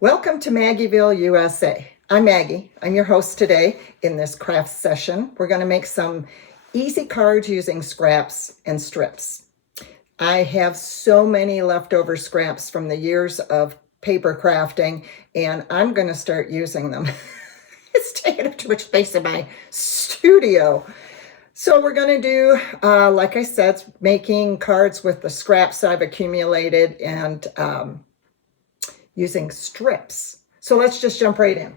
Welcome to Maggieville, USA. I'm Maggie. I'm your host today. In this craft session, we're going to make some easy cards using scraps and strips. I have so many leftover scraps from the years of paper crafting, and I'm going to start using them. It's taking up too much space in my studio. So we're going to do, like I said, making cards with the scraps I've accumulated and using strips. So let's just jump right in.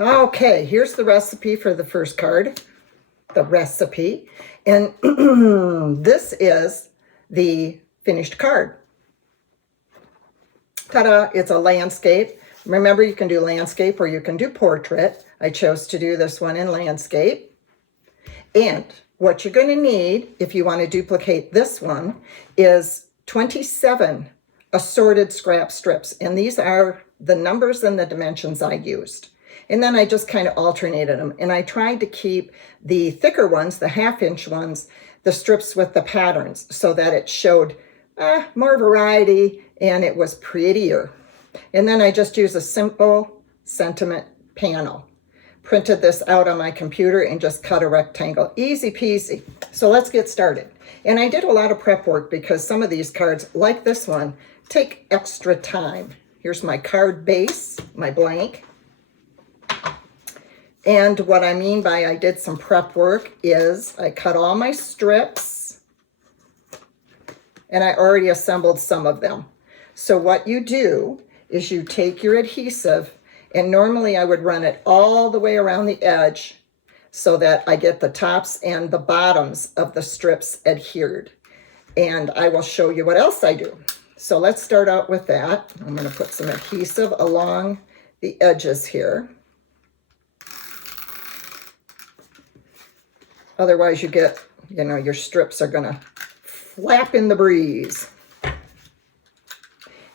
Okay, here's the recipe for the first card. The recipe. And this is the finished card. Ta-da, it's a landscape. Remember, you can do landscape or you can do portrait. I chose to do this one in landscape. And what you're going to need, if you want to duplicate this one, is 27 assorted scrap strips. And these are the numbers and the dimensions I used. And then I just kind of alternated them. And I tried to keep the thicker ones, the 1/2-inch ones, the strips with the patterns so that it showed more variety and it was prettier. And then I just used a simple sentiment panel. Printed this out on my computer and just cut a rectangle. Easy peasy. So let's get started. And I did a lot of prep work because some of these cards, like this one, take extra time. Here's my card base, my blank. And what I mean by I did some prep work is I cut all my strips and I already assembled some of them. So what you do is you take your adhesive, and normally I would run it all the way around the edge so that I get the tops and the bottoms of the strips adhered. And I will show you what else I do. So let's start out with that. I'm going to put some adhesive along the edges here. Otherwise you get, your strips are going to flap in the breeze.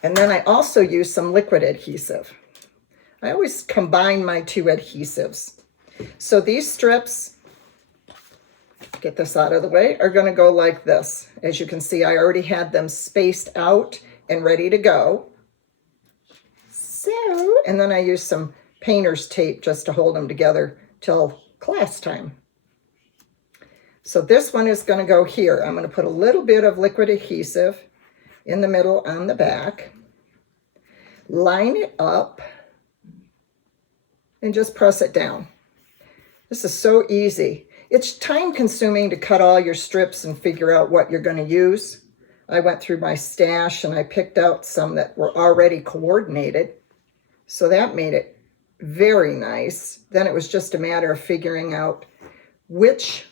And then I also use some liquid adhesive. I always combine my two adhesives. So these strips, get this out of the way, are going to go like this. As you can see, I already had them spaced out and ready to go. So, and then I use some painter's tape just to hold them together till class time. So this one is going to go here. I'm going to put a little bit of liquid adhesive in the middle on the back. Line it up and just press it down. This is so easy. It's time consuming to cut all your strips and figure out what you're going to use. I went through my stash and I picked out some that were already coordinated. So that made it very nice. Then it was just a matter of figuring out which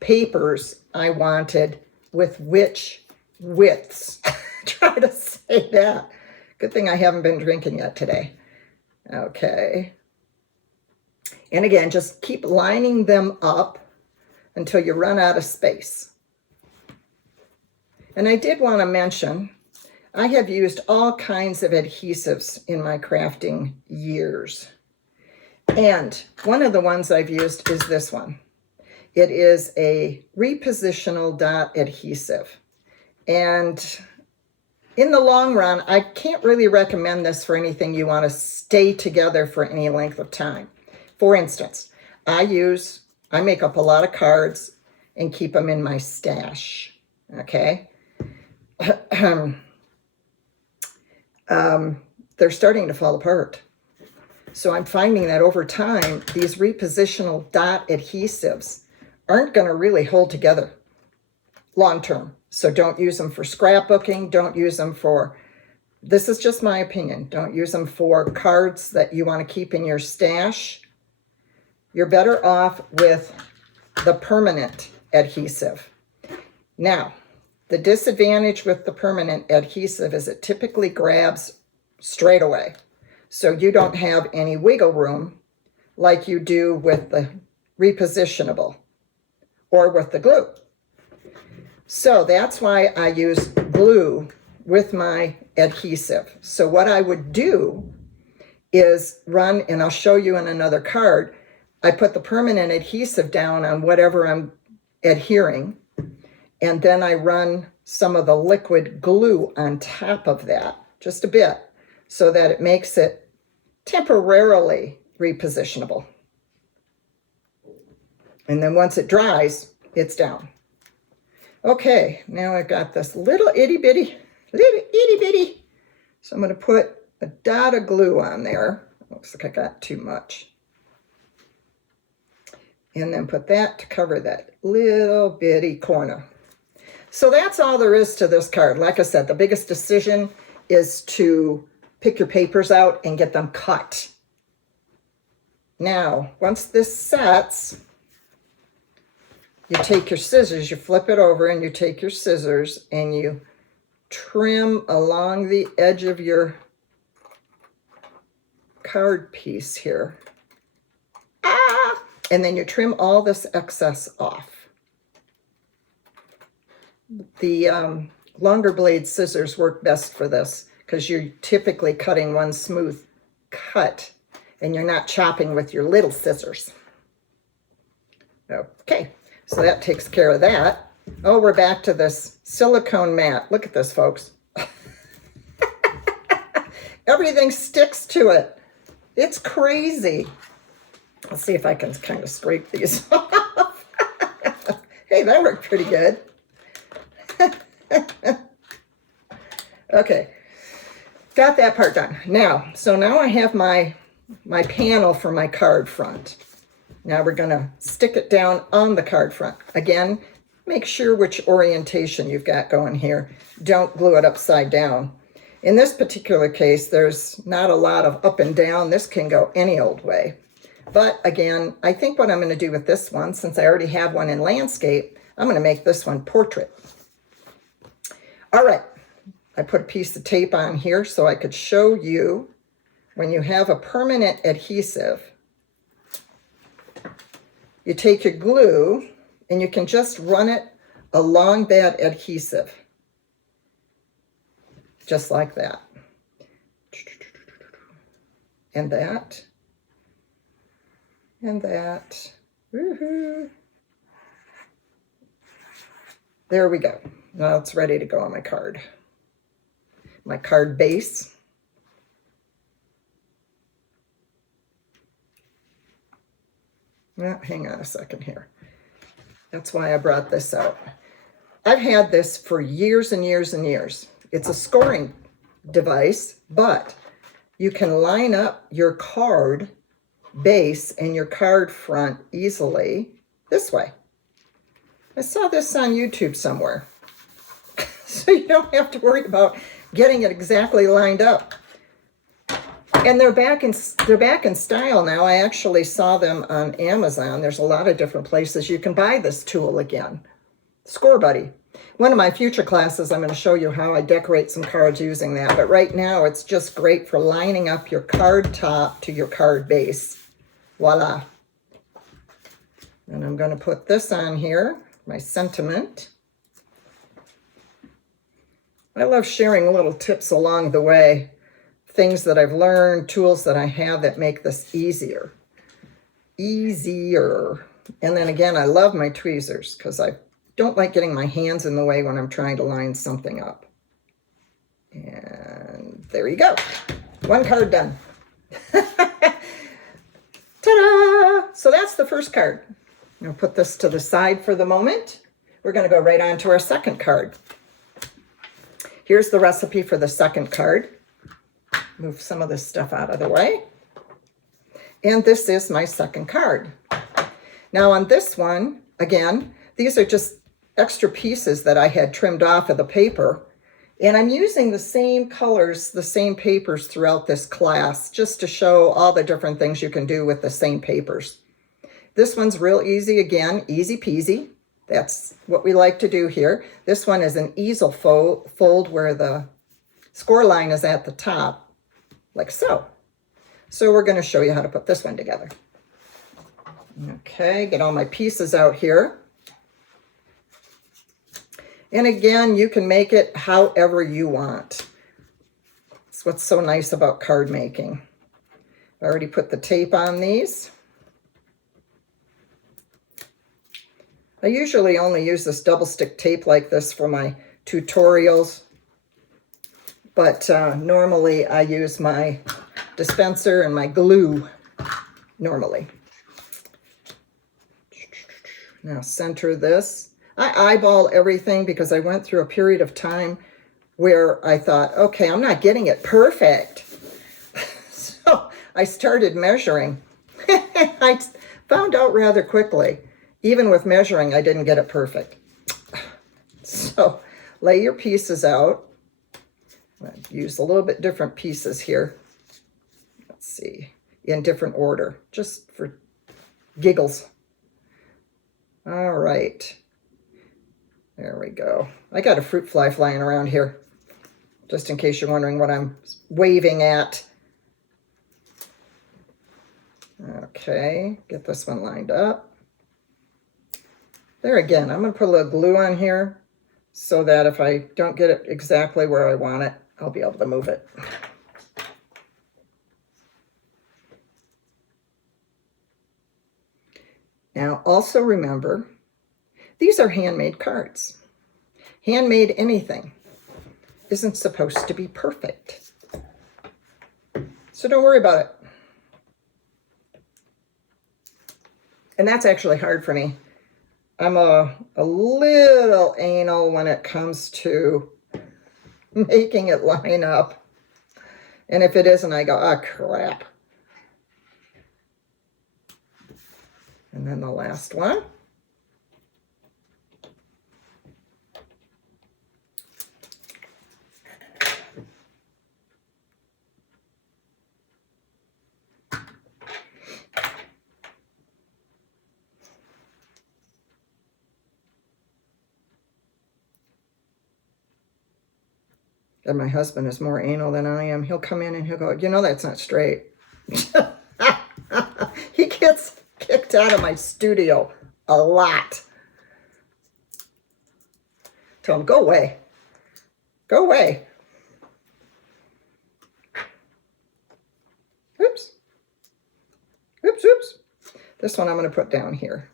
papers I wanted with which widths. Try to say that. Good thing I haven't been drinking yet today. Okay. And again, just keep lining them up until you run out of space. And I did want to mention, I have used all kinds of adhesives in my crafting years. And one of the ones I've used is this one. It is a repositional dot adhesive. And in the long run, I can't really recommend this for anything you want to stay together for any length of time. For instance, I make up a lot of cards and keep them in my stash, okay? They're starting to fall apart. So I'm finding that over time, these repositional dot adhesives aren't going to really hold together long term. So don't use them for scrapbooking. Don't use them for, this is just my opinion, don't use them for cards that you want to keep in your stash. You're better off with the permanent adhesive. Now, the disadvantage with the permanent adhesive is it typically grabs straight away. So you don't have any wiggle room like you do with the repositionable or with the glue. So that's why I use glue with my adhesive. So what I would do is run, and I'll show you in another card, I put the permanent adhesive down on whatever I'm adhering, and then I run some of the liquid glue on top of that. just a bit, so that it makes it temporarily repositionable. And then once it dries, it's down. Okay, now I've got this little itty bitty. So I'm going to put a dot of glue on there. Looks like I got too much. And then put that to cover that little bitty corner. So that's all there is to this card. Like I said, the biggest decision is to pick your papers out and get them cut. Now, once this sets, you take your scissors, you flip it over, and you take your scissors and you trim along the edge of your card piece here. And then you trim all this excess off. The longer blade scissors work best for this because you're typically cutting one smooth cut and you're not chopping with your little scissors. Okay, so that takes care of that. Oh, we're back to this silicone mat. Look at this, folks. Everything sticks to it. It's crazy. Let's see if I can kind of scrape these off. Hey, that worked pretty good. Okay, got that part done. Now I have my panel for my card front. Now we're going to stick it down on the card front. Again, make sure which orientation you've got going here. Don't glue it upside down. In this particular case, there's not a lot of up and down. This can go any old way. But again, I think what I'm going to do with this one, since I already have one in landscape, I'm going to make this one portrait. All right, I put a piece of tape on here so I could show you when you have a permanent adhesive, you take your glue and you can just run it along that adhesive, just like that. And that. And that. Woohoo. There we go. Now it's ready to go on my card. My card base. Now, hang on a second here. That's why I brought this out. I've had this for years and years and years. It's a scoring device, but you can line up your card base and your card front easily this way. I saw this on YouTube somewhere. So you don't have to worry about getting it exactly lined up. And they're back in style now. I actually saw them on Amazon. There's a lot of different places you can buy this tool again. Score Buddy. One of my future classes, I'm going to show you how I decorate some cards using that. But right now, it's just great for lining up your card top to your card base. Voila. And I'm going to put this on here, my sentiment. I love sharing little tips along the way. Things that I've learned, tools that I have that make this easier. And then again, I love my tweezers because I don't like getting my hands in the way when I'm trying to line something up. And there you go. One card done. Ta-da! So that's the first card. I'm going to put this to the side for the moment. We're going to go right on to our second card. Here's the recipe for the second card. Move some of this stuff out of the way. And this is my second card. Now on this one, again, these are just extra pieces that I had trimmed off of the paper. And I'm using the same colors, the same papers throughout this class, just to show all the different things you can do with the same papers. This one's real easy, again, easy peasy. That's what we like to do here. This one is an easel fold where the score line is at the top, like so. So we're going to show you how to put this one together. Okay, get all my pieces out here. And again, you can make it however you want. That's what's so nice about card making. I already put the tape on these. I usually only use this double stick tape like this for my tutorials. But normally I use my dispenser and my glue normally. Now center this. I eyeball everything because I went through a period of time where I thought, okay, I'm not getting it perfect. So I started measuring. I found out rather quickly, even with measuring, I didn't get it perfect. So lay your pieces out. I've used a little bit different pieces here. Let's see, in different order, just for giggles. All right. There we go. I got a fruit fly flying around here, just in case you're wondering what I'm waving at. Okay, get this one lined up. There again, I'm going to put a little glue on here so that if I don't get it exactly where I want it, I'll be able to move it. Now, also remember, these are handmade cards. Handmade anything isn't supposed to be perfect. So don't worry about it. And that's actually hard for me. I'm a little anal when it comes to making it line up. And if it isn't, I go, oh, crap. And then the last one. And my husband is more anal than I am. He'll come in and he'll go, you know, that's not straight. He gets kicked out of my studio a lot. Tell him, go away. Go away. Oops. Oops, oops. This one I'm going to put down here.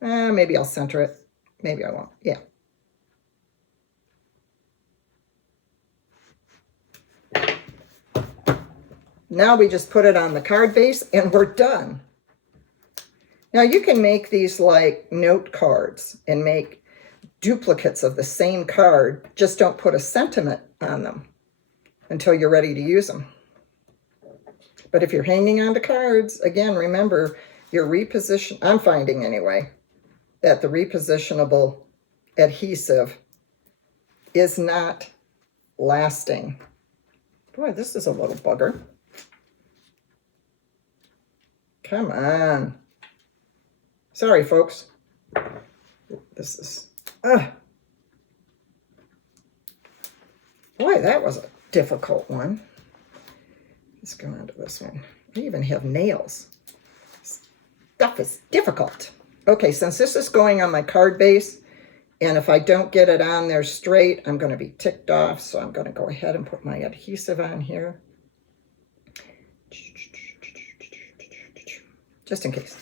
Maybe I'll center it. Maybe I won't. Yeah. Now we just put it on the card base and we're done. Now you can make these like note cards and make duplicates of the same card. Just don't put a sentiment on them until you're ready to use them. But if you're hanging on to cards, again, remember your reposition. I'm finding anyway that the repositionable adhesive is not lasting. Boy, this is a little bugger. Come on. Sorry, folks. This is, boy, that was a difficult one. Let's go on to this one. I even have nails. Stuff is difficult. Okay, since this is going on my card base, and if I don't get it on there straight, I'm going to be ticked off. So I'm going to go ahead and put my adhesive on here. Just in case.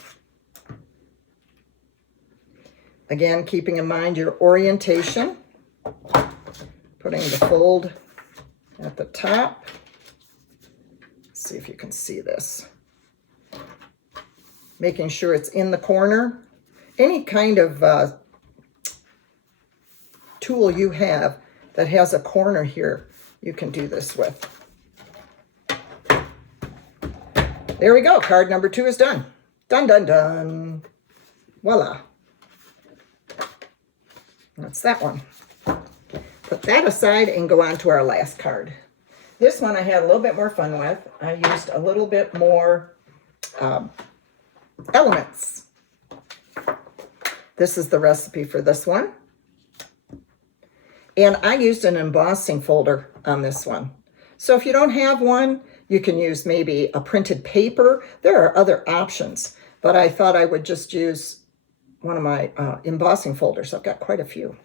Again, keeping in mind your orientation. Putting the fold at the top. Let's see if you can see this. Making sure it's in the corner. Any kind of tool you have that has a corner here, you can do this with. There we go. Card number 2 is done. Dun, dun, dun. Voila. That's that one. Put that aside and go on to our last card. This one I had a little bit more fun with. I used a little bit more elements. This is the recipe for this one. And I used an embossing folder on this one. So if you don't have one, you can use maybe a printed paper. There are other options, but I thought I would just use one of my embossing folders. I've got quite a few.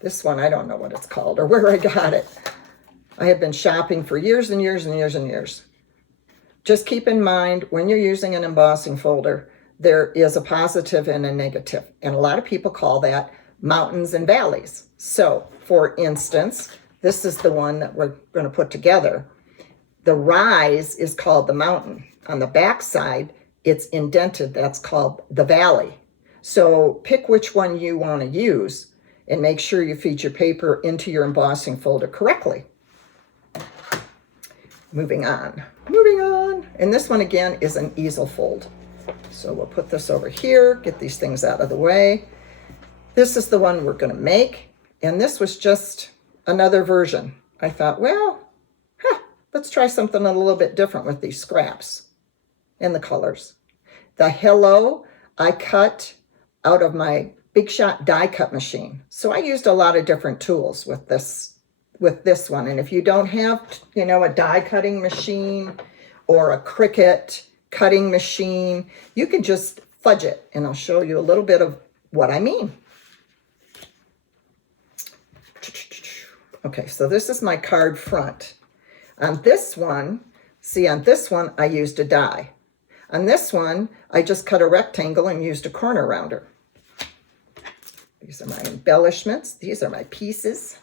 This one, I don't know what it's called or where I got it. I have been shopping for years and years and years and years. Just keep in mind, when you're using an embossing folder, there is a positive and a negative. And a lot of people call that mountains and valleys. So, for instance, This is the one that we're going to put together. The rise is called the mountain. On the back side, it's indented. That's called the valley. So pick which one you want to use and make sure you feed your paper into your embossing folder correctly. Moving on. And this one again is an easel fold. So we'll put this over here, get these things out of the way. This is the one we're going to make. And this was just another version. I thought, well, let's try something a little bit different with these scraps and the colors. The hello I cut out of my Big Shot die cut machine. So I used a lot of different tools with this one. And if you don't have, a die cutting machine or a Cricut cutting machine, you can just fudge it. And I'll show you a little bit of what I mean. Okay, so this is my card front. On this one, I used a die. On this one, I just cut a rectangle and used a corner rounder. These are my embellishments. These are my pieces.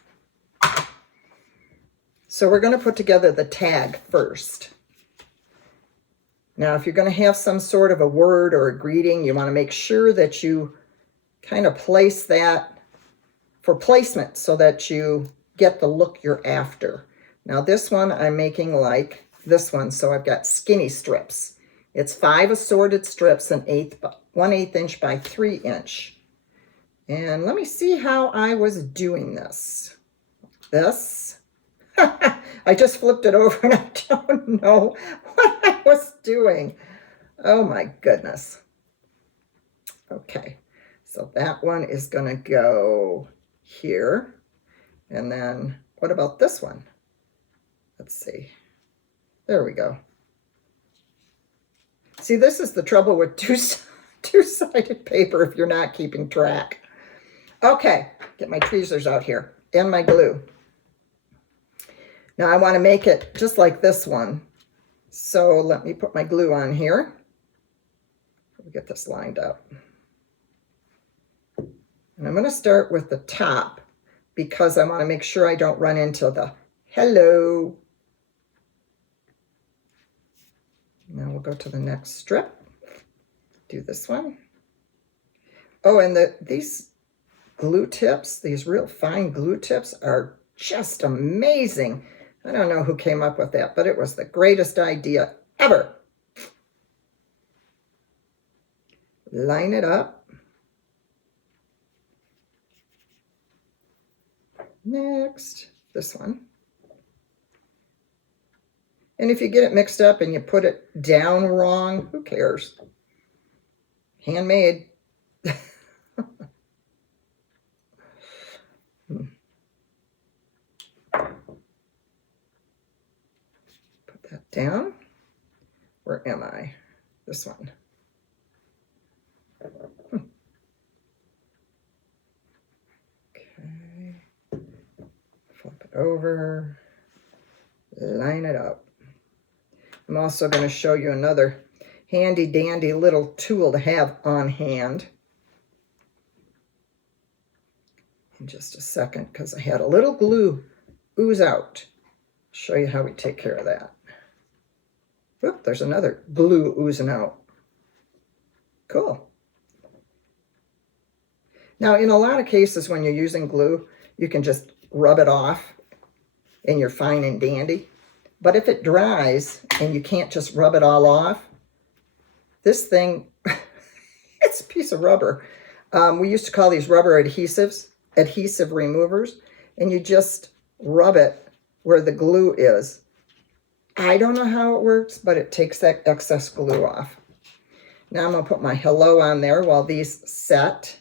So we're going to put together the tag first. Now, if you're going to have some sort of a word or a greeting, you want to make sure that you kind of place that for placement so that you get the look you're after. Now, this one I'm making like this one, so I've got skinny strips. It's 5 assorted strips, 1/8 inch by 3 inch. And let me see how I was doing this. I just flipped it over and I don't know what I was doing. Oh my goodness. Okay, so that one is going to go here. And then what about this one? Let's see. There we go. See, this is the trouble with two-sided paper if you're not keeping track. Okay, get my tweezers out here and my glue. Now I want to make it just like this one. So let me put my glue on here. Let me get this lined up. And I'm going to start with the top because I want to make sure I don't run into the hello. Now we'll go to the next strip. Do this one. Oh, and these glue tips, these real fine glue tips are just amazing. I don't know who came up with that, but it was the greatest idea ever. Line it up. Next, this one. And if you get it mixed up and you put it down wrong, who cares? Handmade. Put that down. Where am I? This one. Okay. Flip it over. Line it up. I'm also going to show you another handy dandy little tool to have on hand in just a second because I had a little glue ooze out. I'll show you how we take care of that. Oop, there's another glue oozing out. Cool. Now, in a lot of cases when you're using glue, you can just rub it off and you're fine and dandy. But if it dries and you can't just rub it all off, this thing, it's a piece of rubber. We used to call these rubber adhesive removers, and you just rub it where the glue is. I don't know how it works, but it takes that excess glue off. Now I'm going to put my hello on there while these set.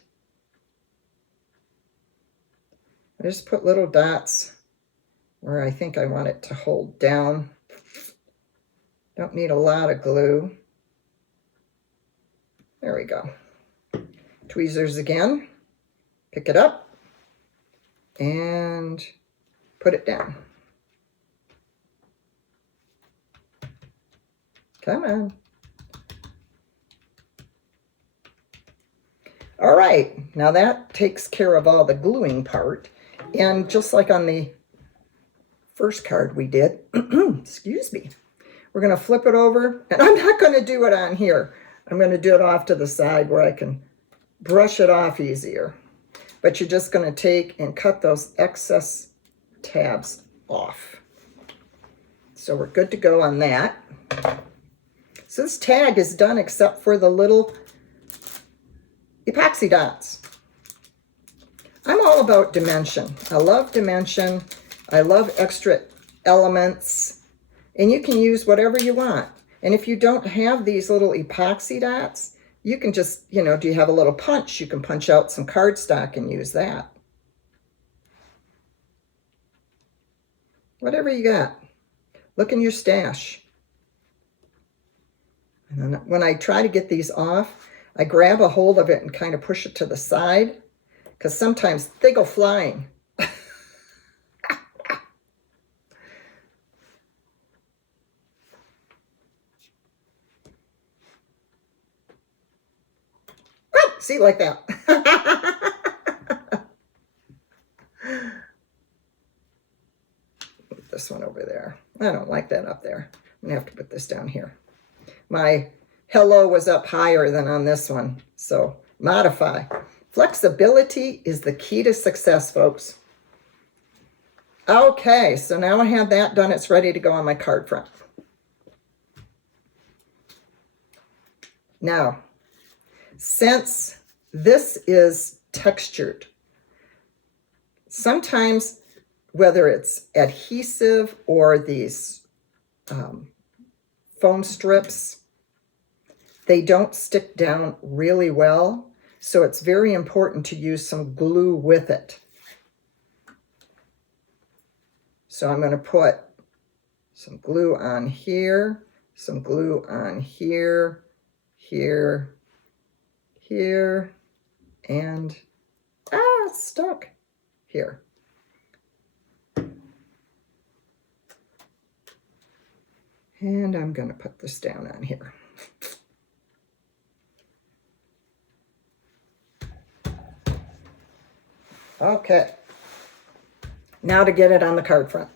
I just put little dots where I think I want it to hold down. Don't need a lot of glue. There we go. Tweezers again. Pick it up and put it down. Come on. All right, now that takes care of all the gluing part. And just like on the first card we did. Excuse me. We're going to flip it over, and I'm not going to do it on here. I'm going to do it off to the side where I can brush it off easier. But you're just going to take and cut those excess tabs off. So we're good to go on that. So this tag is done except for the little epoxy dots. I'm all about dimension. I love dimension. I love extra elements. And you can use whatever you want. And if you don't have these little epoxy dots, you can just, you know, do you have a little punch? You can punch out some cardstock and use that. Whatever you got. Look in your stash. And then when I try to get these off, I grab a hold of it and kind of push it to the side, because sometimes they go flying. See, like that. Put this one over there. I don't like that up there. I'm going to have to put this down here. My hello was up higher than on this one, so modify. Flexibility is the key to success, folks. Okay, so now I have that done. It's ready to go on my card front. Now, since this is textured, sometimes whether it's adhesive or these foam strips, they don't stick down really well. So it's very important to use some glue with it. So I'm going to put some glue on here, some glue on here, here, here, and it's stuck here. And I'm going to put this down on here. Okay. Now to get it on the card front.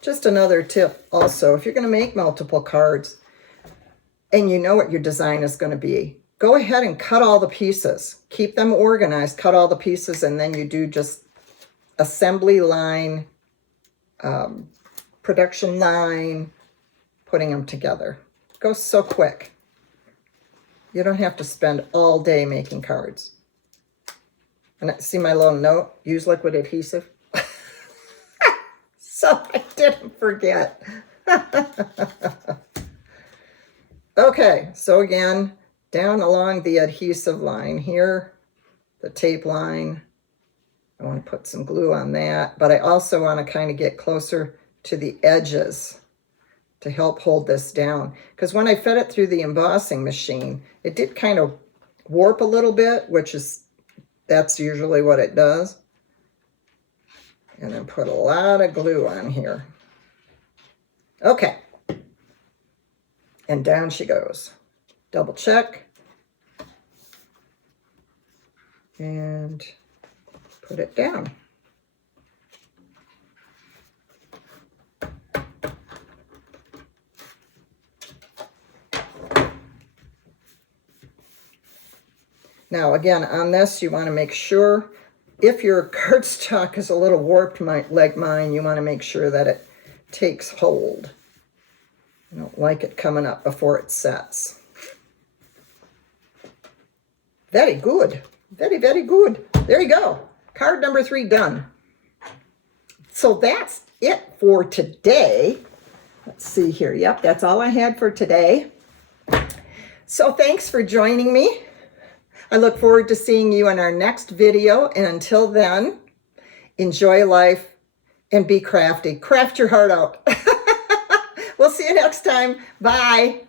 Just another tip also, if you're going to make multiple cards and you know what your design is going to be, go ahead and cut all the pieces. Keep them organized, cut all the pieces, and then you do just assembly line, production line, putting them together. It goes so quick. You don't have to spend all day making cards. And see my little note, use liquid adhesive. So I didn't forget. Okay, so again, down along the adhesive line here, the tape line. I want to put some glue on that, but I also want to kind of get closer to the edges to help hold this down. Because when I fed it through the embossing machine, it did kind of warp a little bit, that's usually what it does. And then put a lot of glue on here. Okay. And down she goes. Double check. And put it down. Now, again, on this, you want to make sure, if your cardstock is a little warped like mine, you want to make sure that it takes hold. I don't like it coming up before it sets. Very good. Very, very good. There you go. Card number 3 done. So that's it for today. Let's see here. Yep, that's all I had for today. So thanks for joining me. I look forward to seeing you in our next video. And until then, enjoy life and be crafty. Craft your heart out. We'll see you next time. Bye.